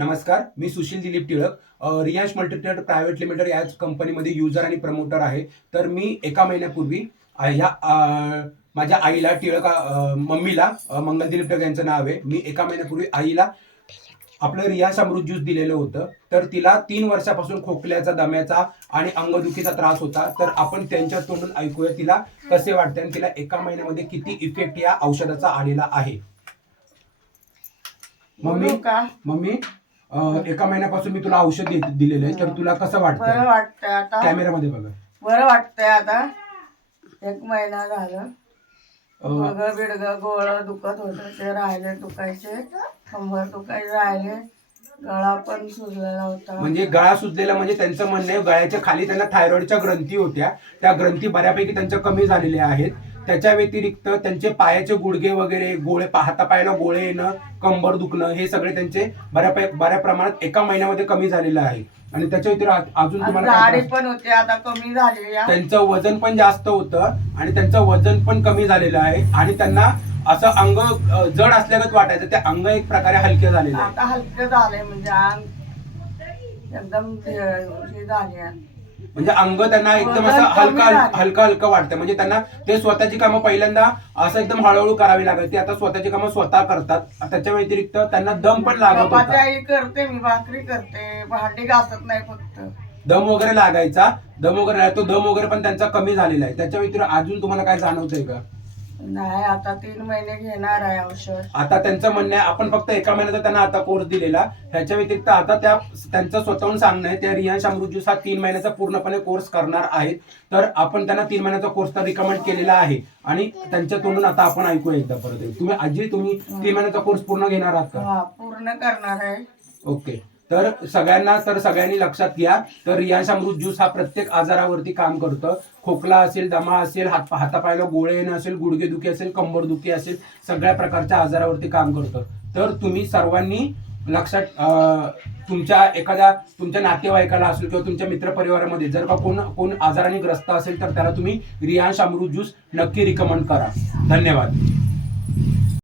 नमस्कार मी Sushil Dilip Tilak. Riyansh multitrade private limited या कंपनीमध्ये युजर आणि प्रमोटर आहे. तर मी एका महिन्यापूर्वी ह्या माझ्या आईला टिळक मम्मीला मंगल दिलीप टिळक यांचं नाव आहे. मी एका महिन्यापूर्वी आईला आपलं रियांश अमृत ज्यूस दिलेलं होतं. तर तिला तीन वर्षापासून खोकल्याचा दम्याचा आणि अंगदुखीचा त्रास होता. तर आपण त्यांच्या तोंडून ऐकूया तिला कसे वाटते आणि तिला एका महिन्यामध्ये किती इफेक्ट या औषधाचा आलेला आहे. मम्मी का? मम्मी एका महिन्यापासून मी तुला औषध दि- दिलेलं आहे तर तुला कसं बरं वाटतं वाटतंय आता. कॅमेरामध्ये बघा. बरं वाटतंय आता. एक महिना झालं. अ, गुडघं बिडगं गोळ दुखत होत ते राहिले दुखायचे. कंबर दुखायचे राहिले. गळा पण सुजलेला होता. म्हणजे गळा सुजलेला म्हणजे त्यांचं म्हणणं आहे गळ्याच्या खाली त्यांना थायरॉइडच्या ग्रंथी होत्या. त्या ग्रंथी बऱ्यापैकी त्यांच्या कमी झालेल्या आहेत. त्याच्या व्यतिरिक्त त्यांचे पायाचे गुडघे वगैरे गोळे पा- हातापायाला गोळे येणं कंबर दुखणं हे सगळे त्यांचे बऱ्यापै बऱ्या प्रमाणात एका महिन्यामध्ये कमी झालेलं आहे. आणि त्याच्या व्यतिरिक्त अजून तुम्हाला? पण होती आता कमी झाली त्यांचं वजन पण जास्त होतं आणि त्यांचं वजन पण कमी झालेलं आहे. आणि त्यांना असं अंग जड असल्यागत वाटायचं. ते अंग एक प्रकारे हलके झालेले आहे. हलकं झालंय म्हणजे एकदम झाले म्हणजे अंग त्यांना एकदम असं हलका. हलका हलका वाटतं. म्हणजे त्यांना ते स्वतःची कामं पहिल्यांदा असं एकदम हळूहळू करावी लागत. ते आता स्वतःची कामं स्वतः करतात. त्याच्या व्यतिरिक्त त्यांना दम पण लागत होता. करते मी भाकरी करते. भांडी घासत नाही फक्त. दम वगैरे लागायचा. दम वगैरे लागायचा. तो दम वगैरे पण त्यांचा कमी झालेला आहे. त्याच्या व्यतिरिक्त अजून तुम्हाला काय जाणवतंय का? नाही आता तीन महिने घेणार आहे औषध. आता त्यांचं म्हणणं आहे आपण फक्त एका महिन्याचा त्यांना आता कोर्स दिलेला. ह्याच्या व्यतिरिक्त आता त्या त्यांचं स्वतःहून सांगणं आहे त्या रियांश अमृत ज्यूस हा तीन महिन्याचा पूर्णपणे कोर्स करणार आहेत. तर आपण त्यांना तीन महिन्याचा कोर्स तर रिकमेंड केलेला आहे. आणि त्यांच्या तोंडून आता आपण ऐकूया एकदा परत. तुम्ही आजी तुम्ही तीन महिन्याचा कोर्स पूर्ण घेणार आहात का? हा पूर्ण करणार आहे. ओके. तर सगळ्यांना तर सगळ्यांनी लक्षात घ्या. तर रियांश अमृत ज्यूस हा प्रत्येक आजारावरती काम करतं. खोकला असेल दमा असेल हात हातापायला गोळे येणं असेल गुडघेदुखी असेल कंबरदुखी असेल सगळ्या प्रकारच्या आजारावरती काम करतं. तर तुम्ही सर्वांनी लक्षात तुमच्या एखाद्या तुमच्या नातेवाईकाला असेल किंवा तुमच्या मित्रपरिवारामध्ये जर का कोण कोण आजाराने ग्रस्त असेल तर त्याला तुम्ही रियांश अमृत ज्यूस नक्की रिकमेंड करा. धन्यवाद.